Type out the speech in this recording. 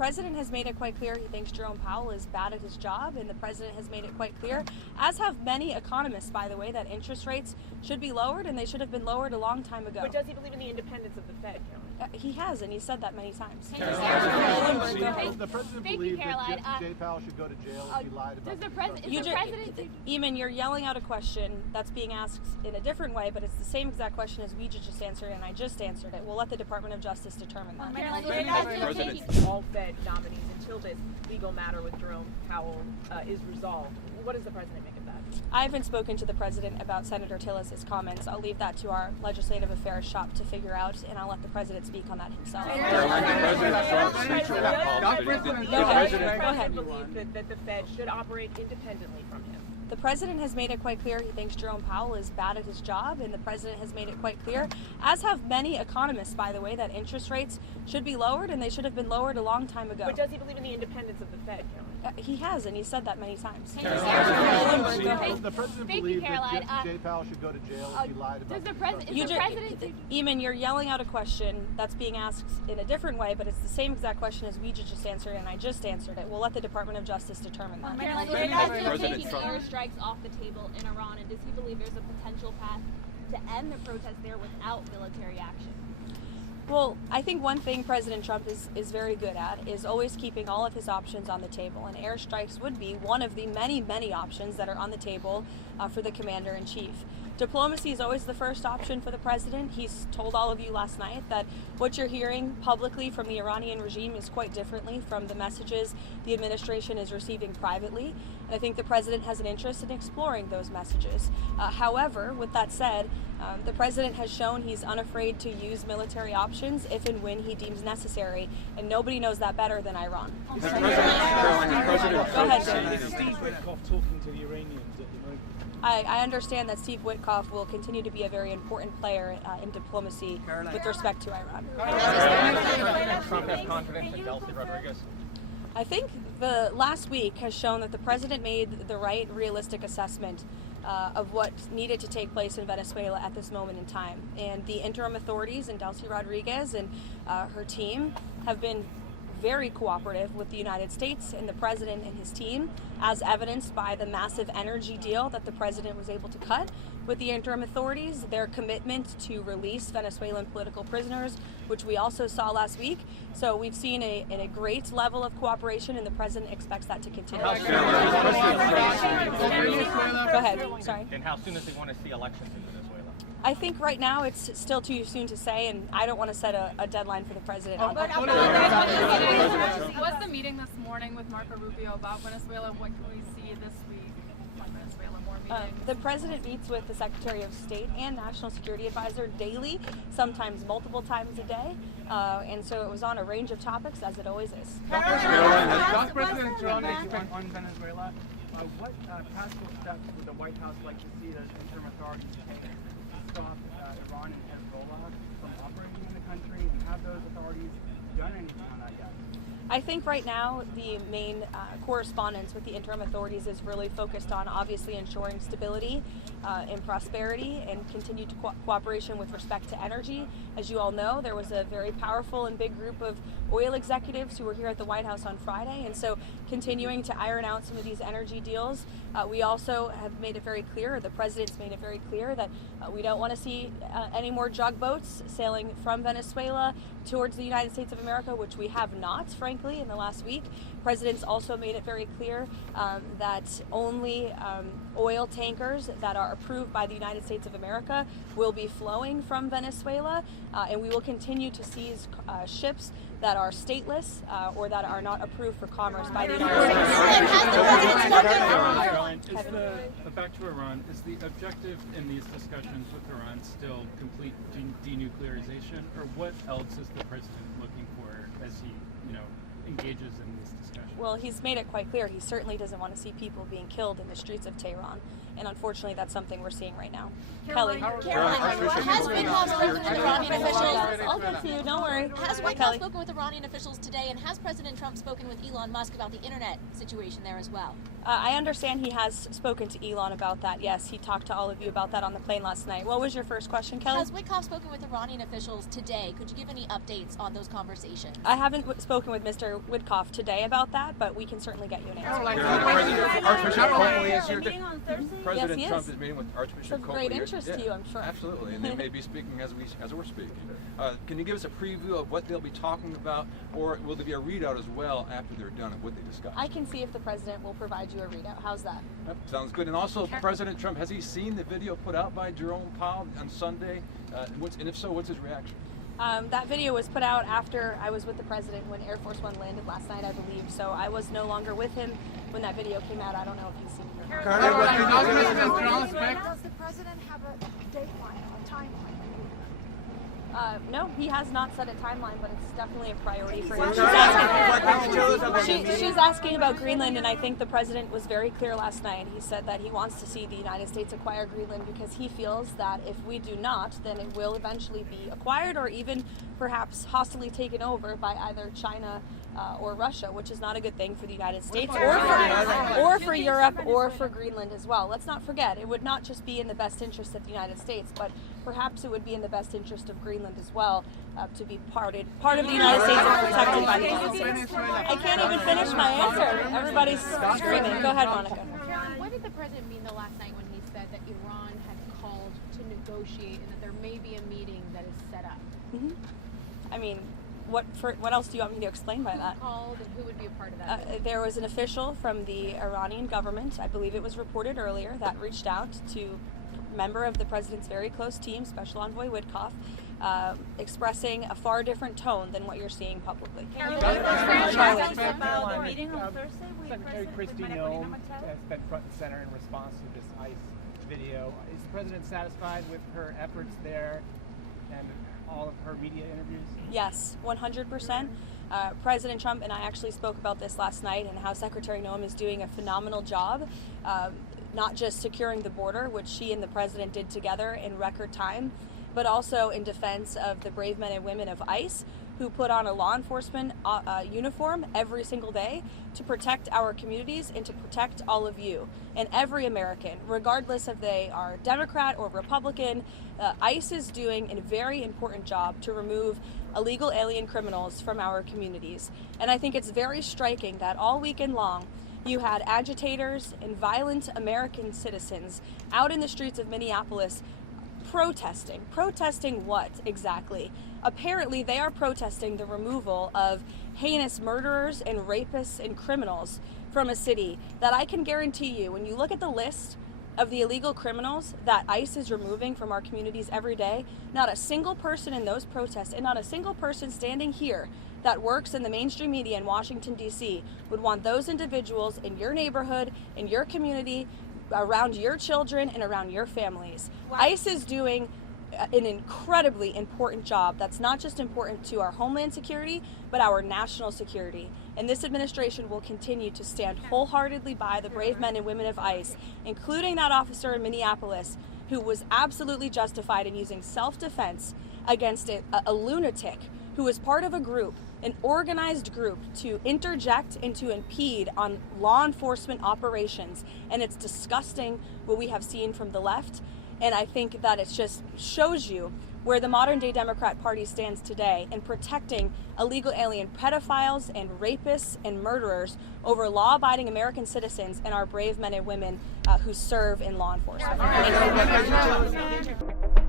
president has made it quite clear he thinks Jerome Powell is bad at his job, and the president has made it quite clear, as have many economists, by the way, that interest rates should be lowered, and they should have been lowered a long time ago. But does he believe in the independence of the Fed, Caroline? He has, and he said that many times. The president believes that Jay Powell should go to jail if he lied about the president? Eamon, you're yelling out a question that's being asked in a different way, but it's the same exact question as we just answered, and I just answered it. We'll let the Department of Justice determine that. All Fed nominees until this legal matter with Jerome Powell is resolved. What does the president make of that? I haven't spoken to the president about Senator Tillis' comments. I'll leave that to our legislative affairs shop to figure out, and I'll let the president speak on that himself. Does the president believe that the Fed should operate independently from him? The president has made it quite clear he thinks Jerome Powell is bad at his job, and the president has made it quite clear, as have many economists, by the way, that interest rates should be lowered, and they should have been lowered a long time ago. But does he believe in the independence of the Fed, Caroline? He has, and he said that many times. The president believes that Jay Powell should go to jail if he lied about the president? Eamon, you're yelling out a question that's being asked in a different way, but it's the same exact question as we just answered, and I just answered it. We'll let the Department of Justice determine that. Taking airstrikes off the table in Iran, and does he believe there's a potential path to end the protest there without military action? Well, I think one thing President Trump is very good at is always keeping all of his options on the table, and airstrikes would be one of the many, many options that are on the table for the commander-in-chief. Diplomacy is always the first option for the president. He's told all of you last night that what you're hearing publicly from the Iranian regime is quite differently from the messages the administration is receiving privately. And I think the president has an interest in exploring those messages. However, with that said, the president has shown he's unafraid to use military options if and when he deems necessary, and nobody knows that better than Iran. Go ahead, Jim. Steve Witkoff talking to the Iranians at the moment. I understand that Steve Witkoff will continue to be a very important player in diplomacy with respect to Iran. I think the last week has shown that the president made the right, realistic assessment of what needed to take place in Venezuela at this moment in time. And the interim authorities and Delcy Rodriguez and her team have been very cooperative with the United States and the president and his team, as evidenced by the massive energy deal that the president was able to cut with the interim authorities, their commitment to release Venezuelan political prisoners, which we also saw last week. So we've seen a great level of cooperation, and the president expects that to continue. Go ahead, sorry. And how soon does he want to see elections in Venezuela? I think right now it's still too soon to say, and I don't want to set a deadline for the president. Was the meeting this morning with Marco Rubio about Venezuela? What can we see this week on Venezuela? More meetings? The president meets with the Secretary of State and National Security Advisor daily, sometimes multiple times a day, and so it was on a range of topics, as it always is. Vice President Trump on Venezuela, what practical steps would the White House like to see the interim authorities take to stop Iran and Hezbollah from operating in the country, and have those authorities done anything on that yet? I think right now the main correspondence with the interim authorities is really focused on obviously ensuring stability and prosperity and continued cooperation with respect to energy. As you all know, there was a very powerful and big group of oil executives who were here at the White House on Friday, and so continuing to iron out some of these energy deals. We also have made it very clear, the president's made it very clear, that we don't want to see any more jug boats sailing from Venezuela towards the United States of America, which we have not, frankly, in the last week. President's also made it very clear that only oil tankers that are approved by the United States of America will be flowing from Venezuela, and we will continue to seize ships that are stateless or that are not approved for commerce by the United States. Back to Iran, is the objective in these discussions with Iran still complete denuclearization, or what else is the president looking for as he, engages in these discussions? Well, he's made it quite clear he certainly doesn't want to see people being killed in the streets of Tehran, and unfortunately that's something we're seeing right now. Kelly. Has Witkoff spoken with Iranian officials? I'll get to you, don't worry. Has Witkoff spoken with Iranian officials today, and has President Trump spoken with Elon Musk about the internet situation there as well? I understand he has spoken to Elon about that, yes. He talked to all of you about that on the plane last night. What was your first question, Kelly? Has Witkoff spoken with Iranian officials today? Could you give any updates on those conversations? I haven't spoken with Mr. Witkoff today about that, but we can certainly get you an answer. Archbishop Coakley is here. President Yes, Trump is meeting with Archbishop It's of Coakley. great interest to you, I'm sure. Absolutely, and they may be speaking as we're speaking. Can you give us a preview of what they'll be talking about, or will there be a readout as well after they're done of what they discuss? I can see if the president will provide you a readout. How's that? Yep, sounds good. And also, President Trump, has he seen the video put out by Jerome Powell on Sunday? And if so, what's his reaction? That video was put out after I was with the president when Air Force One landed last night, I believe. So I was no longer with him when that video came out. I don't know if he's seen it or not. Does the president have a dateline, a timeline? No, he has not set a timeline, but it's definitely a priority for him. She's asking about Greenland, and I think the president was very clear last night. He said that he wants to see the United States acquire Greenland because he feels that if we do not, then it will eventually be acquired or even perhaps hostily taken over by either China or Russia, which is not a good thing for the United States or for Europe or for Greenland as well. Let's not forget, it would not just be in the best interest of the United States, but perhaps it would be in the best interest of Greenland as well to be part of the United States and protected by the United States. I can't even finish my answer. Everybody's screaming. Go ahead, Monica. What did the president mean the last night when he said that Iran had called to negotiate and that there may be a meeting that is set up? I mean, what else do you want me to explain by that? Who called and who would be a part of that? There was an official from the Iranian government, I believe it was reported earlier, that reached out to a member of the president's very close team, Special Envoy Witkoff, expressing a far different tone than what you're seeing publicly. About the meeting on Thursday, Secretary Kristi Noem has been front and center in response to this ICE video. Is the president satisfied with her efforts there and all of her media interviews? Yes, 100%. President Trump and I actually spoke about this last night and how Secretary Noem is doing a phenomenal job, not just securing the border, which she and the president did together in record time, but also in defense of the brave men and women of ICE who put on a law enforcement uniform every single day to protect our communities and to protect all of you and every American, regardless if they are Democrat or Republican. ICE is doing a very important job to remove illegal alien criminals from our communities. And I think it's very striking that all weekend long, you had agitators and violent American citizens out in the streets of Minneapolis protesting. Protesting what exactly? Apparently they are protesting the removal of heinous murderers and rapists and criminals from a city that I can guarantee you, when you look at the list of the illegal criminals that ICE is removing from our communities every day, not a single person in those protests and not a single person standing here that works in the mainstream media in Washington, D.C. would want those individuals in your neighborhood, in your community, around your children and around your families. Wow. ICE is doing an incredibly important job that's not just important to our homeland security, but our national security. And this administration will continue to stand wholeheartedly by the brave men and women of ICE, including that officer in Minneapolis who was absolutely justified in using self-defense against a lunatic who was part of a group, an organized group, to interject and to impede on law enforcement operations. And it's disgusting what we have seen from the left. And I think that it just shows you where the modern day Democrat Party stands today in protecting illegal alien pedophiles and rapists and murderers over law-abiding American citizens and our brave men and women who serve in law enforcement. Thank you.